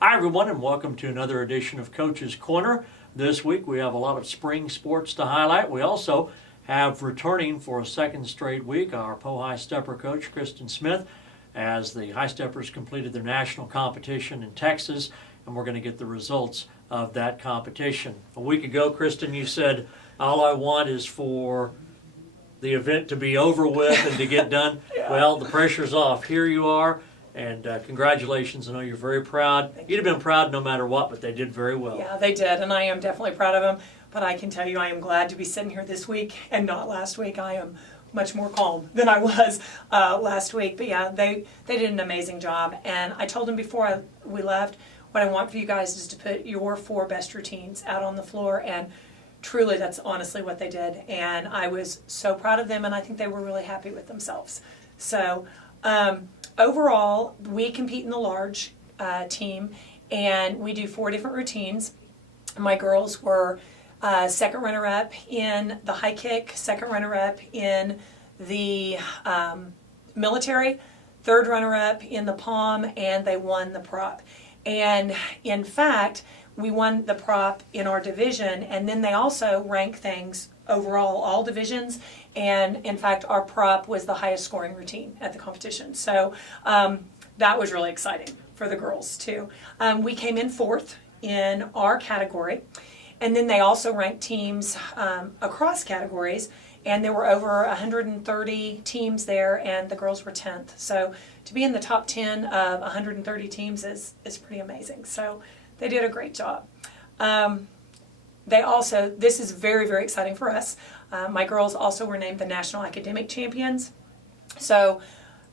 Hi everyone, and welcome to another edition of Coach's Corner. This week we have a lot of spring sports to highlight. We also have returning for a second straight week our Po High Stepper coach, Kristin Smith, as the High Steppers completed their national competition in Texas, and we're going to get the results of that competition. A week ago, Kristin, you said, all I want is for the event to be over with and to get done. Yeah. Well, the pressure's off. Here you are, and congratulations. I know you're very proud. You'd have been proud no matter what, but they did very well. Yeah, they did, and I am definitely proud of them. But I can tell you, I am glad to be sitting here this week and not last week. I am much more calm than I was last week. But yeah, they did an amazing job. And I told them before we left, what I want for you guys is to put your 4 best routines out on the floor, and truly, that's honestly what they did, and I was so proud of them, and I think they were really happy with themselves. So overall, we compete in the large team, and we do 4 different routines. My girls were second runner-up in the high kick, second runner-up in the military, third runner-up in the palm, and they won the prop. And in fact, we won the prop in our division, and then they also rank things overall, all divisions, and in fact our prop was the highest scoring routine at the competition. So that was really exciting for the girls too. We came in 4th in our category, and then they also ranked teams across categories, and there were over 130 teams there, and the girls were 10th. So to be in the top 10 of 130 teams is pretty amazing. So they did a great job. They also, this is very, very exciting for us. My girls also were named the National Academic Champions. So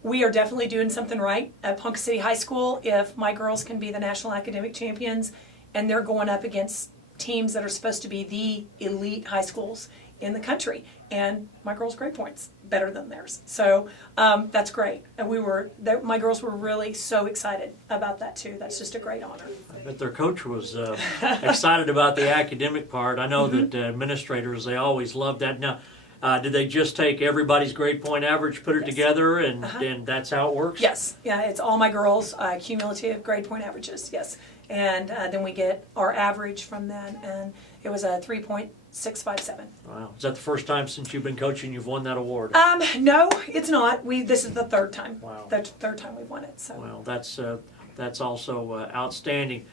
we are definitely doing something right at Ponca City High School if my girls can be the National Academic Champions, and they're going up against teams that are supposed to be the elite high schools in the country. And my girls' grade points better than theirs. So that's great. And my girls were really so excited about that too. That's just a great honor. I bet their coach was excited about the academic part. I know that administrators, they always love that. Now, did they just take everybody's grade point average, put it together, and that's how it works? Yes. Yeah, it's all my girls' cumulative grade point averages, yes. And then we get our average from that, and it was a 3.657. Wow. Is that the first time since you've been coaching you've won that award? No, it's not. This is the 3rd time. Wow. The 3rd time we've won it. So. Well, that's also outstanding.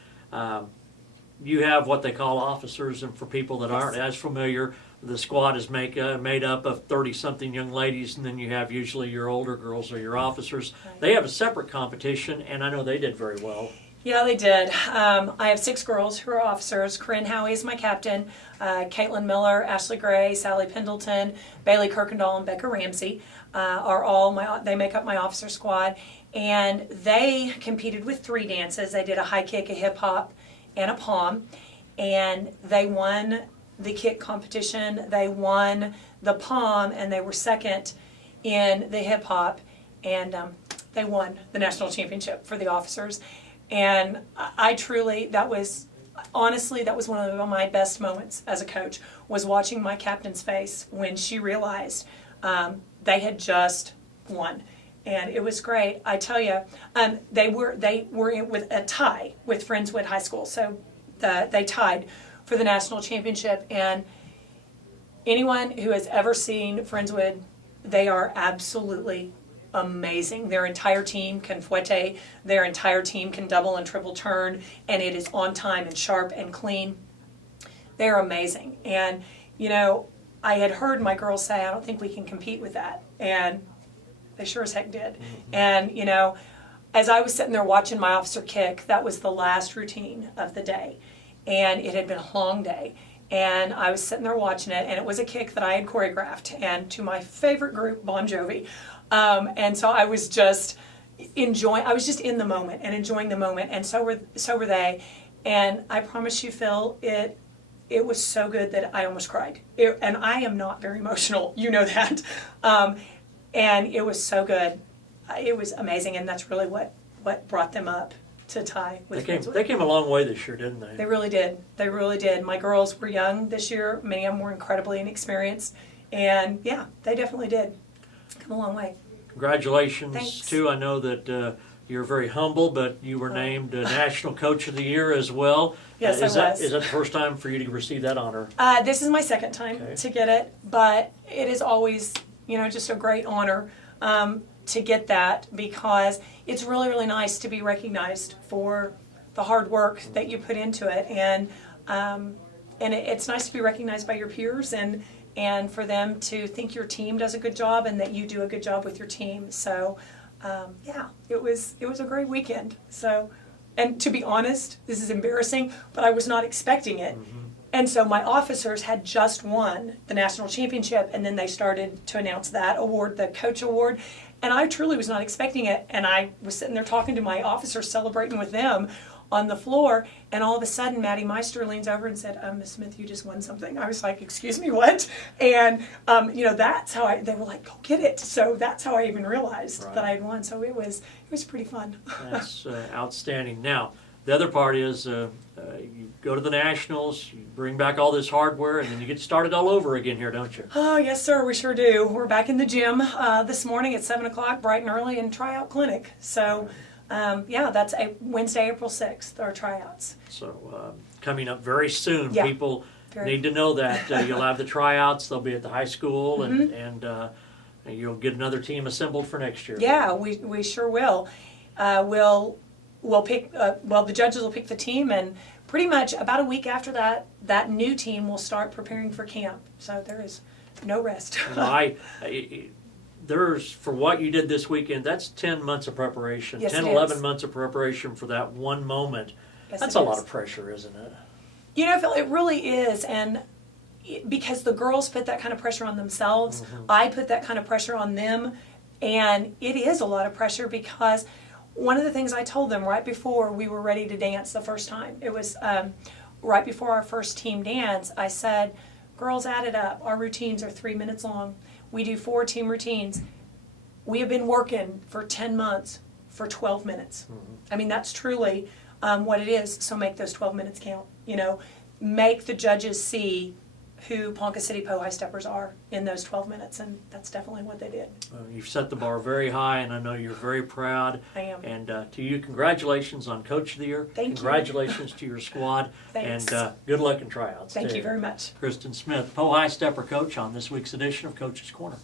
You have what they call officers, and for people that aren't as familiar, the squad is made up of 30-something young ladies, and then you have usually your older girls or your officers. Right. They have a separate competition, and I know they did very well. Yeah, they did. I have 6 girls who are officers. Corinne Howie is my captain. Caitlin Miller, Ashley Gray, Sally Pendleton, Bailey Kirkendall, and Becca Ramsey are all they make up my officer squad. And they competed with 3 dances. They did a high kick, a hip hop, and a palm. And they won the kick competition. They won the palm, and they were second in the hip hop. And they won the national championship for the officers. And I truly, honestly, that was one of my best moments as a coach, was watching my captain's face when she realized they had just won. And it was great. I tell you, they were in with a tie with Friendswood High School. So they tied for the national championship. And anyone who has ever seen Friendswood, they are absolutely amazing. Their entire team can fouette, their entire team can double and triple turn, and it is on time and sharp and clean. They're amazing. And, you know, I had heard my girls say, I don't think we can compete with that. And they sure as heck did. And, you know, as I was sitting there watching my officer kick, that was the last routine of the day. And it had been a long day. And I was sitting there watching it, and it was a kick that I had choreographed, and to my favorite group, Bon Jovi. And so I was just in the moment and enjoying the moment, and so were they. And I promise you, Phil, it was so good that I almost cried. And I am not very emotional, you know that. And it was so good. It was amazing, and that's really what brought them up to tie with Friendswood. They came a long way this year, didn't they? They really did. They really did. My girls were young this year. Many of them were incredibly inexperienced. And yeah, they definitely did come a long way. Congratulations, Thanks. too. I know that you're very humble, but you were named National Coach of the Year as well. Yes, I was. Is that the first time for you to receive that honor? This is my second time to get it, but it is always, just a great honor to get that, because it's really, really nice to be recognized for the hard work that you put into it, and it's nice to be recognized by your peers and for them to think your team does a good job and that you do a good job with your team. So, it was a great weekend. So, and to be honest, this is embarrassing, but I was not expecting it. And so my officers had just won the national championship, and then they started to announce that award, the coach award. And I truly was not expecting it. And I was sitting there talking to my officers, celebrating with them on the floor, and all of a sudden Maddie Meister leans over and said, Ms. Smith, you just won something. I was like, excuse me, what? And, that's how they were like, go get it. So that's how I even realized that I had won. So it was pretty fun. That's outstanding. Now, the other part is you go to the Nationals, you bring back all this hardware, and then you get started all over again here, don't you? Oh, yes, sir, we sure do. We're back in the gym this morning at 7 o'clock, bright and early, and tryout clinic. So, that's Wednesday, April 6th, our tryouts. So, coming up very soon. Yeah, People need to know that. You'll have the tryouts. They'll be at the high school, and you'll get another team assembled for next year. Yeah, we sure will. We'll pick, the judges will pick the team, and pretty much about a week after that new team will start preparing for camp. So there is no rest. There's, for what you did this weekend, that's 10 months of preparation, Yes, 10, it 11 is. months of preparation for that one moment. Yes, That's it a is. lot of pressure, isn't it? Phil, it really is, and because the girls put that kind of pressure on themselves, I put that kind of pressure on them, and it is a lot of pressure, because one of the things I told them right before we were ready to dance the first time, it was right before our first team dance, I said, girls, add it up. Our routines are 3 minutes long. We do 4 team routines. We have been working for 10 months for 12 minutes. I mean, that's truly what it is. So make those 12 minutes count. Make the judges see who Ponca City Po High Steppers are in those 12 minutes, and that's definitely what they did. You've set the bar very high, and I know you're very proud. I am. And to you, congratulations on Coach of the Year. Thank you. Congratulations to your squad. Thanks. And good luck in tryouts. Thank too. you very much. Kristin Smith, Po High Stepper Coach, on this week's edition of Coach's Corner.